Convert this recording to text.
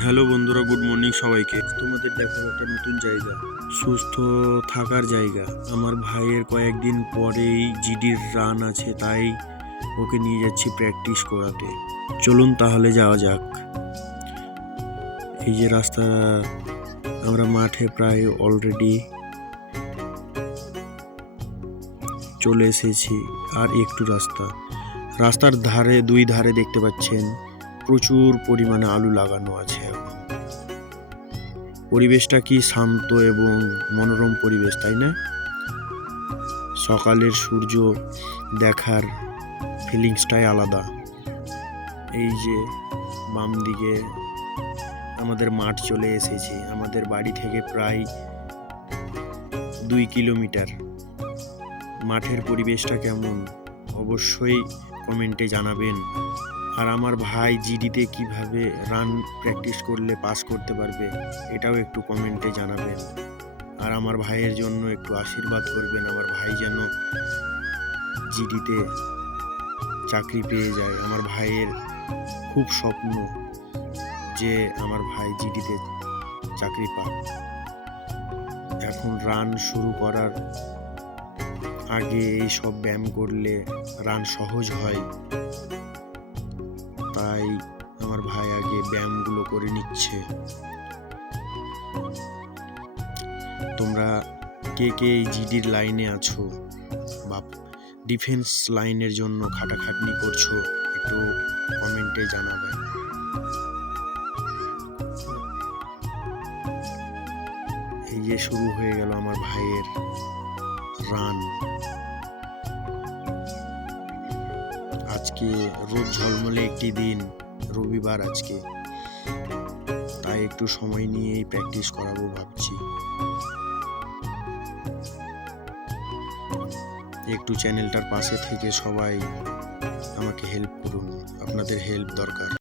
Hello বন্ধুরা, good morning সবাইকে। তোমাদের দেখাবো একটা নতুন জায়গা, সুস্থ থাকার জায়গা। আমার ভাইয়ের কয়েকদিন পরেই জিডির রান আছে, তাই ওকে নিয়ে যাচ্ছি প্র্যাকটিস করাতে। চলুন তাহলে যাওয়া যাক। এই যে রাস্তা, আমরা মাঠে প্রায় অলরেডি চলে এসেছি। আর একটু রাস্তার ধারে, দুই ধারে দেখতে পাচ্ছেন প্রচুর পরিমাণে আলু লাগানো আছে। এখন পরিবেশটা কি শান্ত এবং মনোরম পরিবেশ, তাই না? সকালের সূর্য দেখার ফিলিংসটাই আলাদা। এই যে বাম দিকে আমাদের মাঠ চলে এসেছি। আমাদের বাড়ি থেকে প্রায় 2 কিলোমিটার। মাঠের পরিবেশটা কেমন অবশ্যই কমেন্টে জানাবেন। আর আমার ভাই জিডিতে কিভাবে রান প্র্যাকটিস করলে পাস করতে পারবে, এটাও একটু কমেন্টে জানাবেন। আর আমার ভাইয়ের জন্য একটু আশীর্বাদ করবেন, আমার ভাই যেন জিডিতে চাকরি পেয়ে যায়। আমার ভাইয়ের খুব স্বপ্ন যে আমার ভাই জিডিতে চাকরি পাক। এখন রান শুরু করার আগে এই সব ব্যায়াম করলে রান সহজ হয়, তাই আমার ভাই আগে ব্যায়ামগুলো করে নিচ্ছে। তোমরা কে কে এই জিডির লাইনে আছো বা ডিফেন্স লাইনের জন্য খাটাখাটনি করছো, একটু কমেন্টে জানাবেন। এই যে শুরু হয়ে গেল আমার ভাইয়ের রান। আজকে রোদ ঝলমলে একটি দিন, রবিবার আজকে, তাই একটু সময় নিয়েই প্র্যাকটিস করাবো ভাবছি। একটু চ্যানেলটার পাশে থেকে সবাই আমাকে হেল্প করুন, আপনাদের হেল্প দরকার।